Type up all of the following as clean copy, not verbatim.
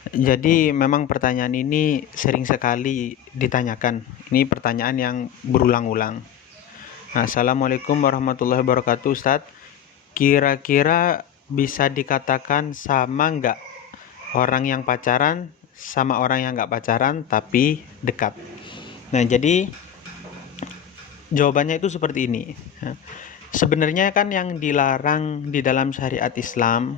Jadi memang pertanyaan ini sering sekali ditanyakan. Ini pertanyaan yang berulang-ulang. Nah, Assalamualaikum warahmatullahi wabarakatuh, Ustadz. Kira-kira bisa dikatakan sama nggak orang yang pacaran sama orang yang nggak pacaran tapi dekat? Nah, jadi jawabannya itu seperti ini. Sebenarnya kan yang dilarang di dalam syariat Islam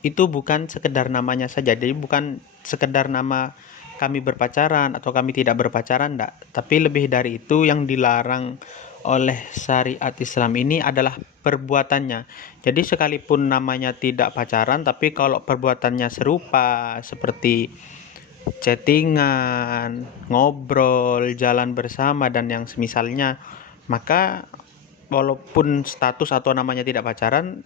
itu bukan sekedar namanya saja. Jadi bukan sekedar nama kami berpacaran atau kami tidak berpacaran, enggak. Tapi lebih dari itu, yang dilarang oleh syariat Islam ini adalah perbuatannya. Jadi sekalipun namanya tidak pacaran, tapi kalau perbuatannya serupa seperti chattingan, ngobrol, jalan bersama dan yang semisalnya, maka walaupun status atau namanya tidak pacaran,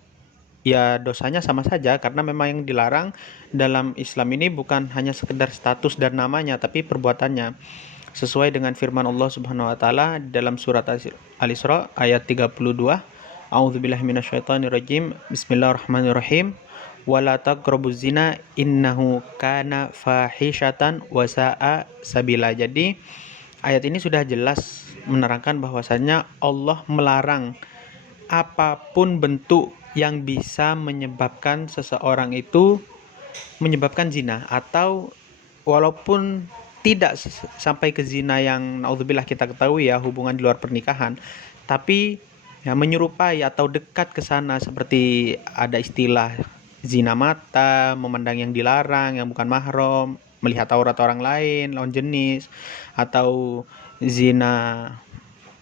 ya dosanya sama saja, karena memang yang dilarang dalam Islam ini bukan hanya sekedar status dan namanya tapi perbuatannya, sesuai dengan firman Allah Subhanahu wa taala dalam surat Al-Isra ayat 32. A'udzubillahi minasyaitonirrajim. Bismillahirrahmanirrahim. Wala taqrabuz zina innahu kana fahisyatan wa sa'a sabila. Jadi ayat ini sudah jelas menerangkan bahwasannya Allah melarang apapun bentuk yang bisa menyebabkan seseorang itu menyebabkan zina, atau walaupun tidak sampai ke zina yang naudzubillah kita ketahui ya, hubungan di luar pernikahan, tapi ya menyerupai atau dekat ke sana, seperti ada istilah zina mata, memandang yang dilarang yang bukan mahram, melihat aurat orang lain lawan jenis, atau zina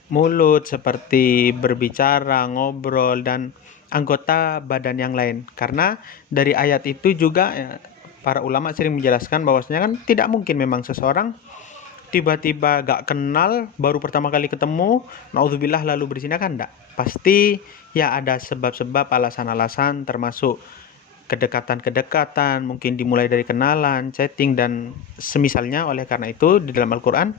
mulut seperti berbicara, ngobrol, dan anggota badan yang lain. Karena dari ayat itu juga ya, para ulama sering menjelaskan bahwasanya kan tidak mungkin memang seseorang tiba-tiba gak kenal, baru pertama kali ketemu, naudzubillah lalu berzina, kan enggak. Pasti ya ada sebab-sebab, alasan-alasan, termasuk kedekatan-kedekatan, mungkin dimulai dari kenalan, chatting, dan semisalnya. Oleh karena itu di dalam Al-Quran,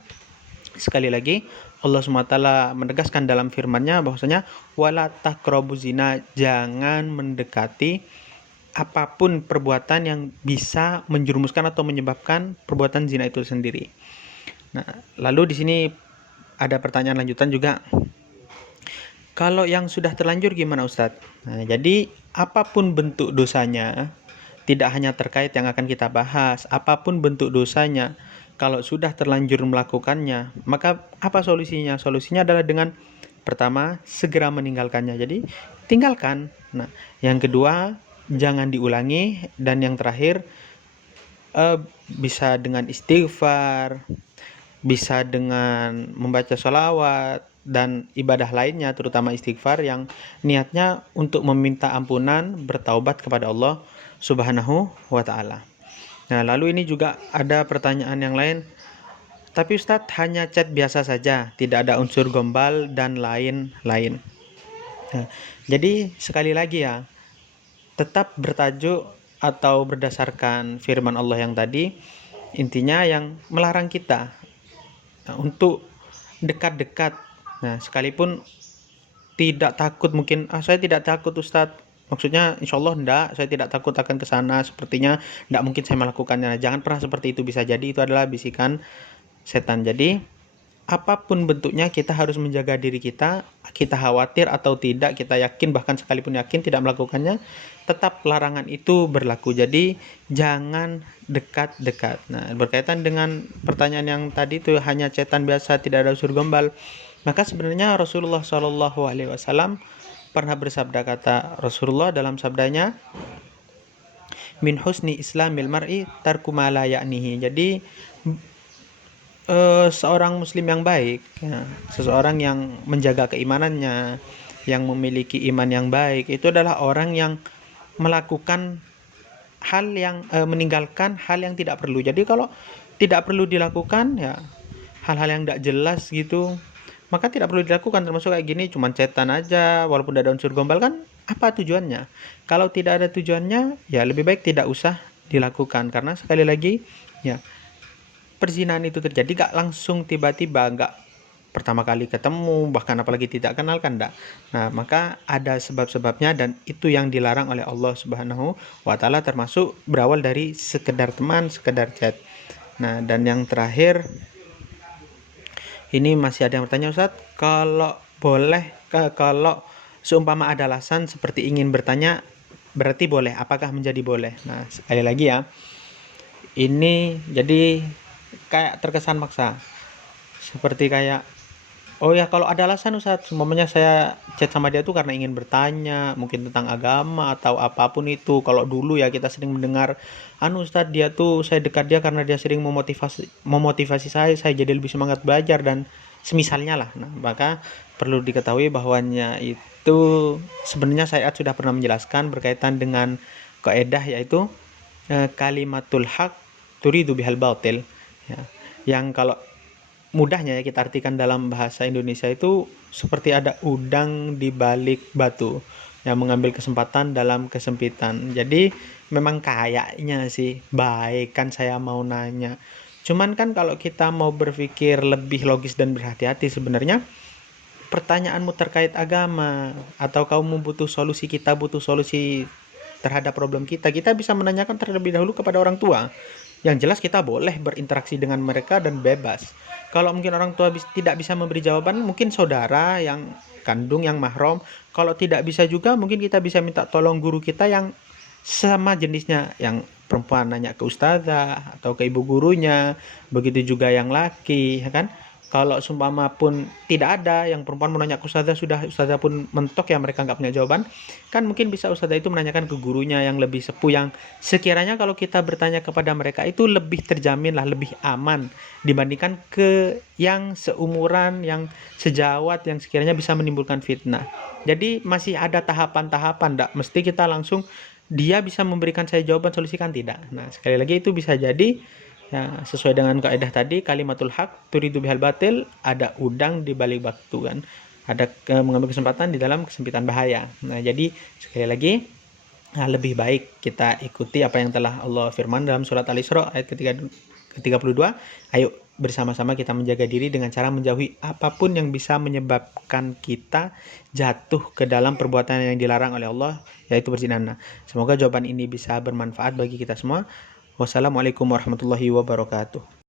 sekali lagi Allah SWT menegaskan dalam firman-Nya bahwasanya wala taqrabu zina, jangan mendekati apapun perbuatan yang bisa menjerumuskan atau menyebabkan perbuatan zina itu sendiri. Nah, lalu di sini ada pertanyaan lanjutan juga. Kalau yang sudah terlanjur gimana, Ustadz? Nah, jadi apapun bentuk dosanya, tidak hanya terkait yang akan kita bahas, apapun bentuk dosanya, kalau sudah terlanjur melakukannya, maka apa solusinya? Solusinya adalah dengan pertama, segera meninggalkannya. Jadi tinggalkan. Nah, yang kedua, jangan diulangi, dan yang terakhir, bisa dengan istighfar, bisa dengan membaca sholawat dan ibadah lainnya, terutama istighfar yang niatnya untuk meminta ampunan, bertaubat kepada Allah Subhanahu wa ta'ala. Nah, lalu ini juga ada pertanyaan yang lain. Tapi Ustadz, hanya chat biasa saja, tidak ada unsur gombal dan lain-lain. Nah, jadi sekali lagi ya, tetap bertajuk atau berdasarkan firman Allah yang tadi, intinya yang melarang kita untuk dekat-dekat. Nah, sekalipun tidak takut, mungkin saya tidak takut Ustadz, maksudnya insya Allah enggak, saya tidak takut akan ke sana, sepertinya enggak mungkin saya melakukannya. Nah, jangan pernah seperti itu, bisa jadi itu adalah bisikan setan. Jadi apapun bentuknya kita harus menjaga diri kita. Kita khawatir atau tidak, kita yakin, bahkan sekalipun yakin tidak melakukannya, tetap larangan itu berlaku. Jadi jangan dekat-dekat. Nah, berkaitan dengan pertanyaan yang tadi itu, hanya cetan biasa tidak ada unsur gombal, maka sebenarnya Rasulullah SAW pernah bersabda, kata Rasulullah dalam sabdanya, min husni islamil mar'i tarku ma la ya'nihi. Jadi seorang muslim yang baik ya, seseorang yang menjaga keimanannya, yang memiliki iman yang baik, itu adalah orang yang melakukan hal yang meninggalkan hal yang tidak perlu. Jadi kalau tidak perlu dilakukan ya, hal-hal yang tidak jelas gitu, maka tidak perlu dilakukan. Termasuk kayak gini, cuman cetan aja walaupun tidak ada unsur gombal, kan apa tujuannya? Kalau tidak ada tujuannya ya lebih baik tidak usah dilakukan. Karena sekali lagi ya, perzinahan itu terjadi gak langsung tiba-tiba, gak pertama kali ketemu, bahkan apalagi tidak kenal kan enggak. Nah, maka ada sebab-sebabnya dan itu yang dilarang oleh Allah Subhanahu wa taala, termasuk berawal dari sekedar teman, sekedar chat. Nah, dan yang terakhir ini masih ada yang bertanya, Ustadz, kalau boleh kalau seumpama ada alasan seperti ingin bertanya, berarti boleh, apakah menjadi boleh? Nah, sekali lagi ya, ini jadi kayak terkesan maksa. Seperti kayak, oh ya kalau ada alasan Ustadz, umpamanya saya chat sama dia tuh karena ingin bertanya, mungkin tentang agama atau apapun itu. Kalau dulu ya kita sering mendengar, Ustadz dia tuh saya dekat dia karena dia sering memotivasi saya jadi lebih semangat belajar dan semisalnya lah. Nah, maka perlu diketahui bahwanya itu sebenarnya saya sudah pernah menjelaskan berkaitan dengan kaidah, yaitu kalimatul haq turidu bihal batil. Ya. Yang kalau mudahnya ya kita artikan dalam bahasa Indonesia itu seperti ada udang di balik batu yang mengambil kesempatan dalam kesempitan. Jadi memang kayaknya sih baik kan saya mau nanya. Cuman kan kalau kita mau berpikir lebih logis dan berhati-hati, sebenarnya pertanyaanmu terkait agama atau kamu butuh solusi, kita butuh solusi terhadap problem kita, kita bisa menanyakan terlebih dahulu kepada orang tua. Yang jelas kita boleh berinteraksi dengan mereka dan bebas. Kalau mungkin orang tua tidak bisa memberi jawaban, mungkin saudara yang kandung, yang mahram. Kalau tidak bisa juga, mungkin kita bisa minta tolong guru kita yang sama jenisnya, yang perempuan nanya ke ustazah atau ke ibu gurunya, begitu juga yang laki, ya kan? Kalau seumpama pun tidak ada yang perempuan menanya ke ustazah, sudah ustazah pun mentok ya mereka nggak punya jawaban, kan mungkin bisa ustazah itu menanyakan ke gurunya yang lebih sepuh, yang sekiranya kalau kita bertanya kepada mereka itu lebih terjamin lah, lebih aman dibandingkan ke yang seumuran, yang sejawat, yang sekiranya bisa menimbulkan fitnah. Jadi masih ada tahapan-tahapan, enggak mesti kita langsung dia bisa memberikan saya jawaban solusi, kan tidak. Nah, sekali lagi itu bisa jadi ya, sesuai dengan kaidah tadi, kalimatul haq turidu bihal batil, ada udang di balik batu kan. Ada mengambil kesempatan di dalam kesempitan bahaya. Nah, jadi sekali lagi, nah, lebih baik kita ikuti apa yang telah Allah firman dalam surat Al-Isra ayat ke-32. Ayo bersama-sama kita menjaga diri dengan cara menjauhi apapun yang bisa menyebabkan kita jatuh ke dalam perbuatan yang dilarang oleh Allah, yaitu berzina. Semoga jawaban ini bisa bermanfaat bagi kita semua. Wassalamualaikum warahmatullahi wabarakatuh.